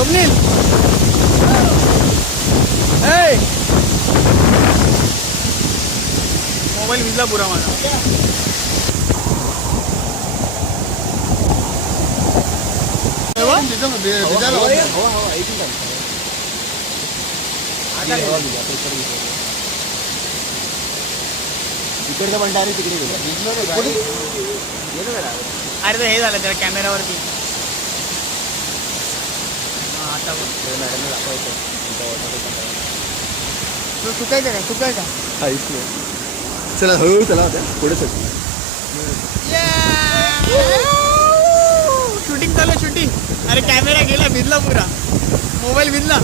स्वप्नील ए mobile भिजला पुरा माझा. तिकडचं पण डायरेक्ट तिकडे अरे तर हे झालं त्याला कॅमेरावरती. आता तू चुकायचं काय चुकायचं काहीच नाही. चला हळूहळू चला होत्या पुढे चल. शूटिंग चालू शूटिंग. अरे कॅमेरा गेला भिजला पुरा मोबाईल भिजला.